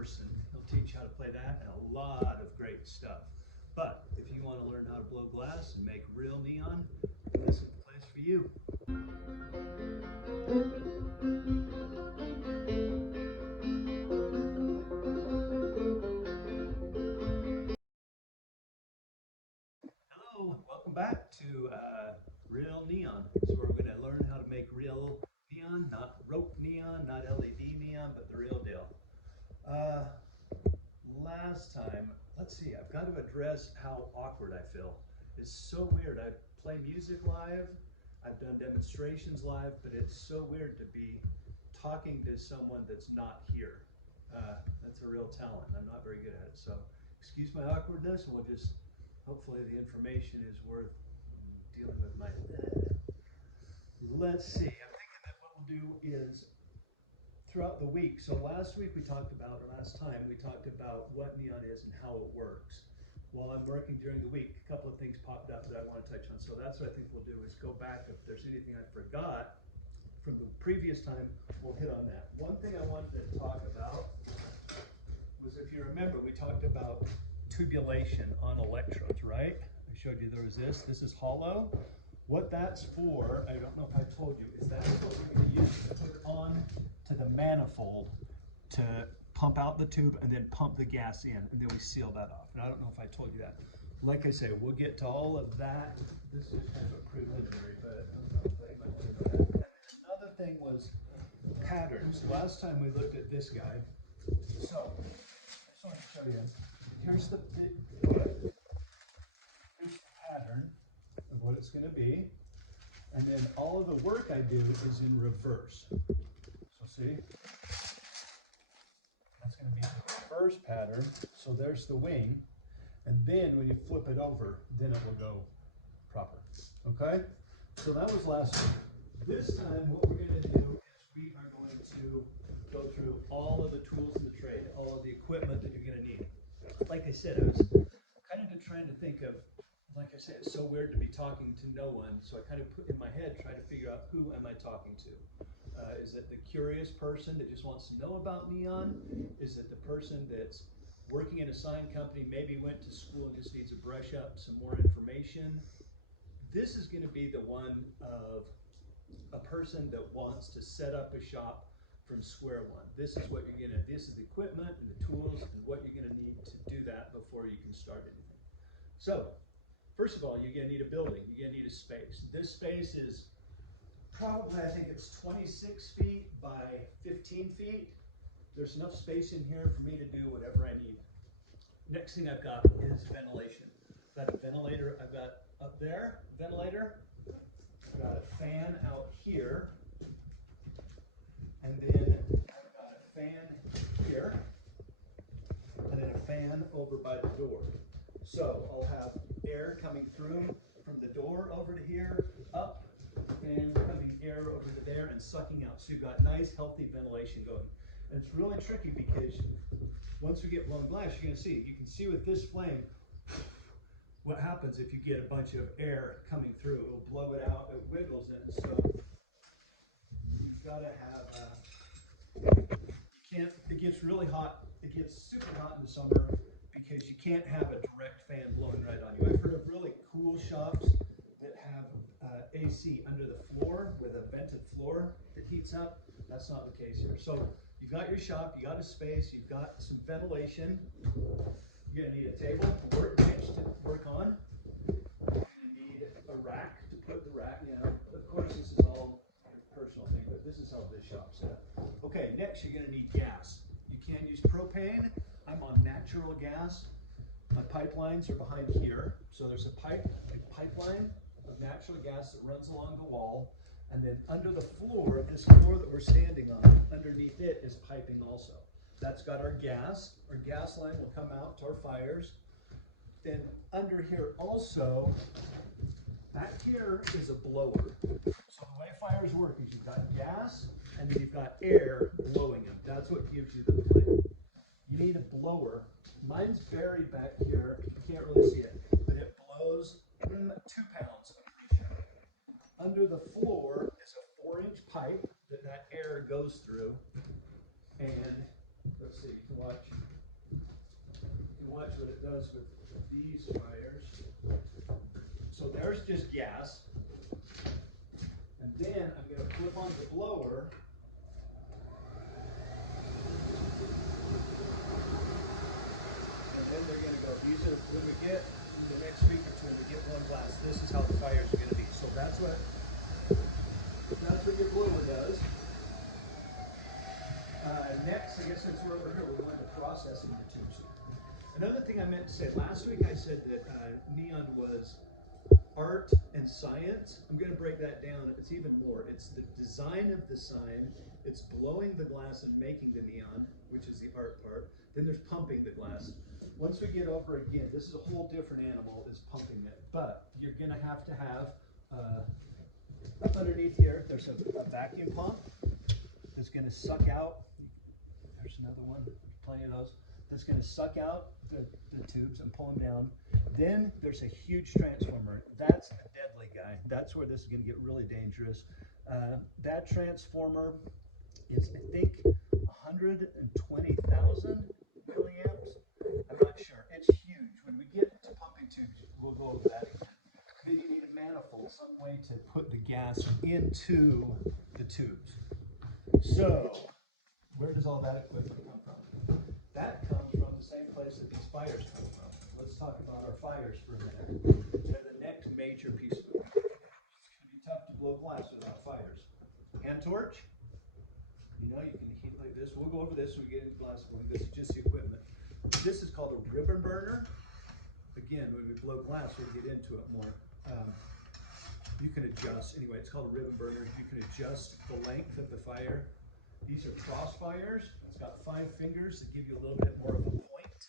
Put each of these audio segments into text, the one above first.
course, and he'll teach you how to play that and a lot of great stuff. But if you want to learn how to blow glass and make real neon, this is the place for you. Hello, and welcome back to Real Neon. So we're going to learn how to make real neon, not rope neon, not LED neon, but the real deal. Last time, let's see, I've got to address how awkward I feel. It's so weird. I play music live, I've done demonstrations live, but it's so weird to be talking to someone that's not here. That's a real talent. I'm not very good at it. So excuse my awkwardness, and we'll just, hopefully the information is worth dealing with my, let's see, I'm thinking that what we'll do is throughout the week. So last week we talked about, or last time we talked about what neon is and how it works. While I'm working during the week, a couple of things popped up that I want to touch on. So that's what I think we'll do, is go back. If there's anything I forgot from the previous time, we'll hit on that. One thing I wanted to talk about was, if you remember, we talked about tubulation on electrodes, right? I showed you there was this is hollow. What that's for, I don't know if I told you, is that's what we're going to use to put on to the manifold to pump out the tube and then pump the gas in, and then we seal that off. And I don't know if I told you that. Like I say, we'll get to all of that. This is kind of a preliminary, but and then another thing was patterns. Last time we looked at this guy. So I just want to show you. Here's the pattern of what it's going to be, and then all of the work I do is in reverse. So see, that's going to be the reverse pattern. So there's the wing, and then when you flip it over, then it will go proper. Okay, so that was last week. This time what we're going to do is we are going to go through all of the tools of the trade, all of the equipment that you're going to need. Like I said, I was kind of trying to think of, like I said, it's so weird to be talking to no one. So I kind of put in my head, trying to figure out, who am I talking to? Is it the curious person that just wants to know about neon? Is it the person that's working in a sign company, maybe went to school and just needs to brush up some more information? This is going to be the one of a person that wants to set up a shop from square one. This is what you're going to, this is the equipment and the tools and what you're going to need to do that before you can start anything. So, first of all, you're going to need a building. You're going to need a space. This space is probably, I think it's 26 feet by 15 feet. There's enough space in here for me to do whatever I need. Next thing I've got is ventilation. I've got a ventilator, I've got up there, ventilator. I've got a fan out here. And then I've got a fan here. And then a fan over by the door. So I'll have air coming through from the door over to here, up, and coming air over to there and sucking out. So you've got nice, healthy ventilation going. And it's really tricky because once we get blown glass, you're going to see. You can see with this flame what happens if you get a bunch of air coming through. It'll blow it out, it wiggles it. So you've got to have, it gets really hot. It gets super hot in the summer because you can't have a direct fan blowing right on you. I've heard of really cool shops that have AC under the floor with a vented floor that heats up. That's not the case here. So you've got your shop, you got a space, you've got some ventilation. You're going to need a table, a workbench to work on. You're going to need a rack to put the rack, you know. Of course, this is all your personal thing, but this is how this shop's set up. Okay, next you're going to need gas. You can't use propane. I'm on natural gas. My pipelines are behind here. So there's a pipeline of natural gas that runs along the wall. And then under the floor, this floor that we're standing on, underneath it is piping also. That's got our gas. Our gas line will come out to our fires. Then under here also, back here is a blower. So the way fires work is you've got gas and then you've got air blowing them. That's what gives you the flame. You need a blower. Mine's buried back here. You can't really see it, but it blows 2 pounds, I'm pretty sure. Under the floor is a 4-inch pipe that air goes through. And let's see, you can watch. what it does with these fires. So there's just gas. And then I'm going to flip on the blower. And then they're going to go, these are, when we get, in the next week or two, when we get one glass, this is how the fires are going to be. So that's what your blower does. Next, I guess since we're over here, we're going to processing the tubes. Another thing I meant to say, last week I said that neon was art and science. I'm going to break that down. It's even more. It's the design of the sign. It's blowing the glass and making the neon, which is the art part. Then there's pumping the glass. Once we get over again, this is a whole different animal, is pumping it. But you're going to have underneath here, there's a vacuum pump that's going to suck out. There's another one, plenty of those. That's going to suck out the tubes and pull them down. Then there's a huge transformer. That's the deadly guy. That's where this is going to get really dangerous. That transformer is, I think, 120,000 milliamps. I'm not sure. It's huge. When we get to pumping tubes, we'll go over that again. Then you need a manifold, some way to put the gas into the tubes. So, where does all that equipment come from? That comes from the same place that these fires come from. Let's talk about our fires for a minute. They're the next major piece of equipment. It's going to be tough to blow glass without fires. Hand torch, you know, you can heat like this. We'll go over this when we get into glass blowing. This is just the equipment. This is called a ribbon burner. Again, when we blow glass, we'll get into it more. You can adjust, anyway, it's called a ribbon burner. You can adjust the length of the fire. These are crossfires. It's got 5 fingers that give you a little bit more of a point.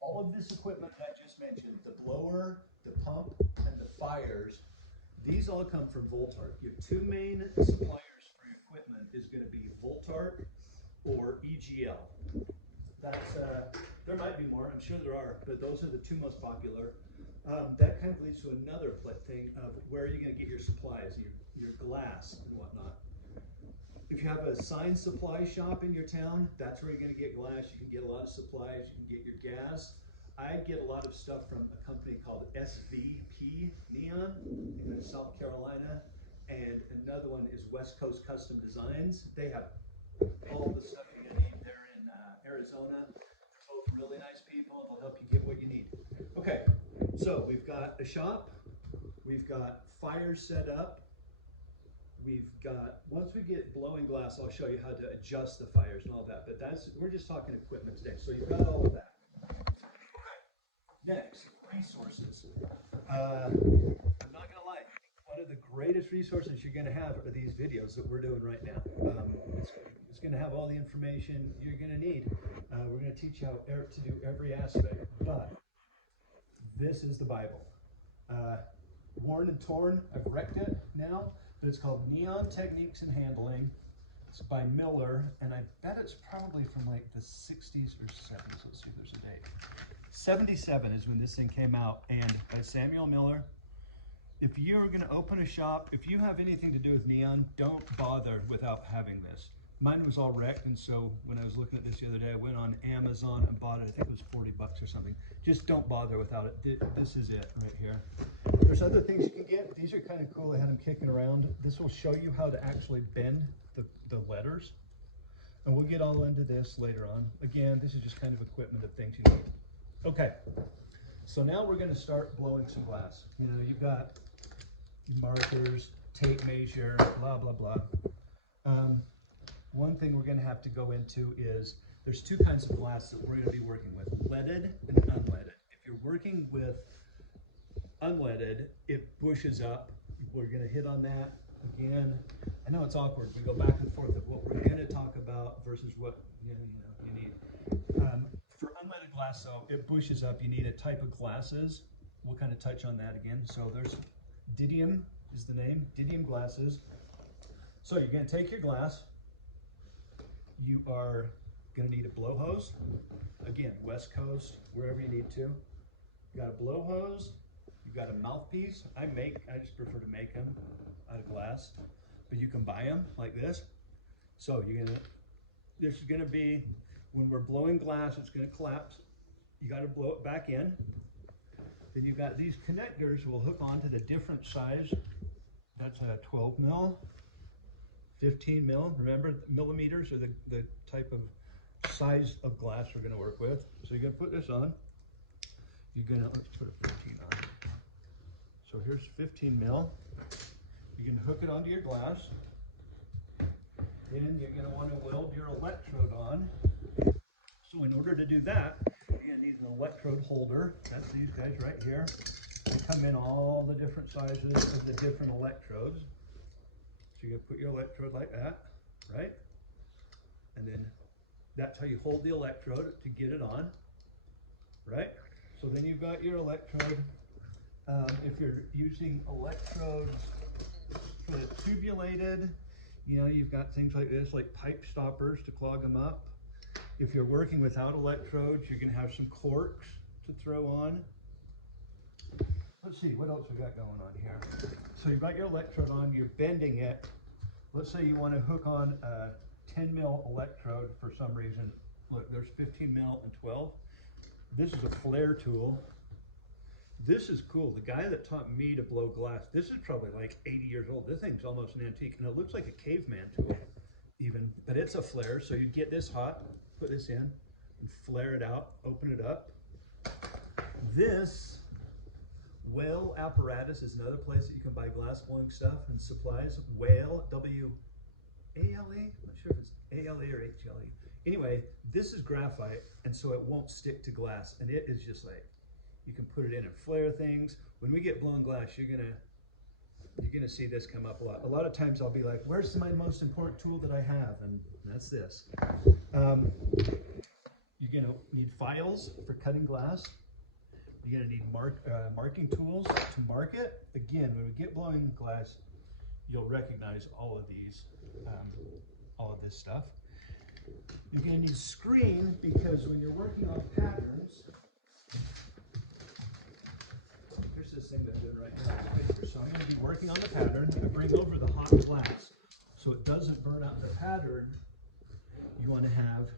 All of this equipment that I just mentioned, the blower, the pump, and the fires, these all come from Voltark. Your 2 main suppliers for your equipment is going to be Voltark or EGL. That's, there might be more, I'm sure there are, but those are the 2 most popular. That kind of leads to another thing of where are you going to get your supplies, your glass and whatnot. If you have a sign supply shop in your town, that's where you're going to get glass. You can get a lot of supplies. You can get your gas. I get a lot of stuff from a company called SVP Neon in South Carolina, and another one is West Coast Custom Designs. They have all the stuff you're going to need. They're in Arizona. They're both really nice people. They'll help you get what you need. Okay, so we've got a shop. We've got fires set up. We've got, once we get blowing glass, I'll show you how to adjust the fires and all that, but we're just talking equipment today. So you've got all of that. Okay. Next, resources. I'm not gonna lie, one of the greatest resources you're gonna have are these videos that we're doing right now. It's gonna have all the information you're gonna need. We're gonna teach you how to do every aspect, but this is the Bible. Worn and torn, I've wrecked it now. But it's called Neon Techniques and Handling. It's by Miller, and I bet it's probably from like the 60s or 70s. Let's see if there's a date. 77 is when this thing came out, and by Samuel Miller. If you're going to open a shop, if you have anything to do with neon, don't bother without having this. Mine was all wrecked, and so when I was looking at this the other day, I went on Amazon and bought it. I think it was 40 bucks or something. Just don't bother without it. This is it right here. There's other things you can get. These are kind of cool. I had them kicking around. This will show you how to actually bend the letters. And we'll get all into this later on. Again, this is just kind of equipment of things you need. Okay, so now we're going to start blowing some glass. You know, you've got markers, tape measure, blah, blah, blah. One thing we're going to have to go into is there's 2 kinds of glass that we're going to be working with, leaded and unleaded. If you're working with unleaded, it bushes up. We're going to hit on that again. I know it's awkward. We go back and forth of what we're going to talk about versus what you need. For unleaded glass, though, it bushes up. You need a type of glasses. We'll kind of touch on that again. So there's Didium is the name, Didium glasses. So you're going to take your glass. You are going to need a blow hose. Again, West Coast, wherever you need to. You got a blow hose. You got a mouthpiece. I just prefer to make them out of glass, but you can buy them like this. So this is going to be, when we're blowing glass, it's going to collapse you got to blow it back in. Then you've got these connectors will hook onto the different size. That's a 12 mil, 15 mil. Remember, millimeters are the type of size of glass we're going to work with. So you're going to put this on. You're going to, let's put a 15 on. So here's 15 mil. You can hook it onto your glass. Then you're going to want to weld your electrode on. So in order to do that, you're going to need an electrode holder. That's these guys right here. They come in all the different sizes of the different electrodes. So you're going to put your electrode like that, right? And then that's how you hold the electrode to get it on, right? So then you've got your electrode. If you're using electrodes for the tubulated, you know, you've got things like this, like pipe stoppers to clog them up. If you're working without electrodes, you're going to have some corks to throw on. Let's see, what else we got going on here? So you've got your electrode on, you're bending it. Let's say you want to hook on a 10 mil electrode for some reason. Look, there's 15 mil and 12. This is a flare tool. This is cool. The guy that taught me to blow glass, this is probably like 80 years old. This thing's almost an antique, and it looks like a caveman tool even, but it's a flare. So you get this hot, put this in, and flare it out, open it up. This Whale apparatus is another place that you can buy glass blowing stuff and supplies. Whale, W-A-L-E? I'm not sure if it's A-L-E or H-L-E. Anyway, this is graphite, and so it won't stick to glass, and it is just like, you can put it in and flare things. When we get blown glass, you're gonna see this come up a lot. A lot of times I'll be like, where's my most important tool that I have? And that's this. You're gonna need files for cutting glass. You're gonna need marking tools to mark it. Again, when we get blowing glass, you'll recognize all of these, all of this stuff. You're gonna need screen because when you're working on patterns, here's this thing that I'm doing right now. So I'm gonna be working on the pattern. I bring over the hot glass so it doesn't burn out the pattern. You wanna have,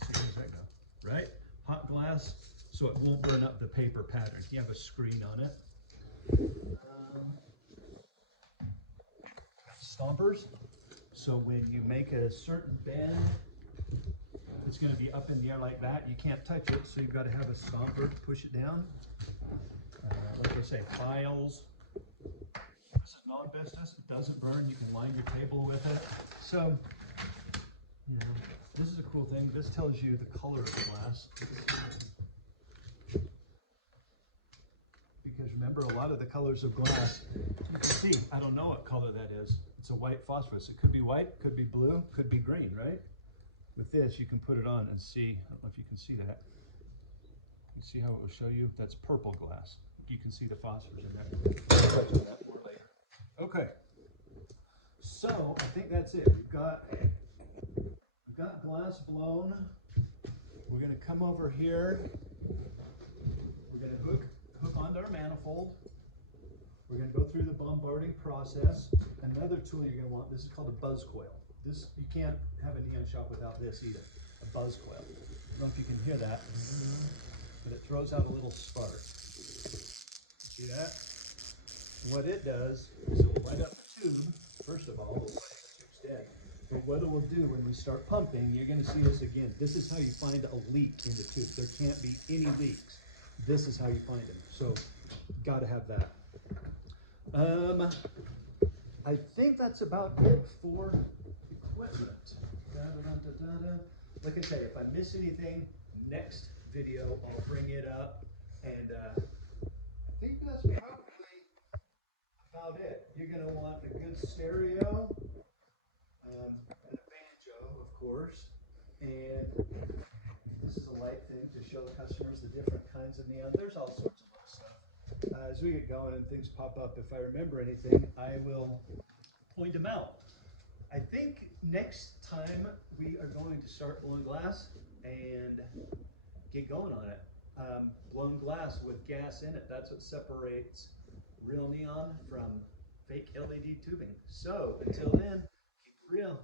let's see, where does that go? Right? Hot glass, so it won't burn up the paper pattern. You have a screen on it. Stompers, so when you make a certain bend, it's going to be up in the air like that. You can't touch it, so you've got to have a stomper to push it down. Like I say, files. This is non-business. It doesn't burn. You can line your table with it. So, you know, this is a cool thing. This tells you the color of the glass. Because remember, a lot of the colors of glass, you can see, I don't know what color that is. It's a white phosphorus. It could be white, could be blue, could be green, right? With this, you can put it on and see, I don't know if you can see that. You see how it will show you? That's purple glass. You can see the phosphorus in there. I'll touch on that more later. Okay, so I think that's it. We've got glass blown. We're gonna come over here. We're gonna hook onto our manifold. We're going to go through the bombarding process. Another tool you're going to want, this is called a buzz coil. This, you can't have a neon shop without this either, a buzz coil. I don't know if you can hear that, but it throws out a little spark. See that? What it does is it will light up the tube. First of all, it will light up the tube's dead. But what it will do when we start pumping, you're going to see this again. This is how you find a leak in the tube. There can't be any leaks. This is how you find them. So, got to have that. I think that's about it for equipment. Like I say, if I miss anything, next video I'll bring it up. And I think that's probably about it. You're going to want a good stereo, and a banjo, of course. And this is a light thing to show customers the different kinds of neon. There's all sorts of little stuff. As we get going and things pop up, if I remember anything, I will point them out. I think next time we are going to start blowing glass and get going on it. Blown glass with gas in it, that's what separates real neon from fake LED tubing. So until then, keep it real.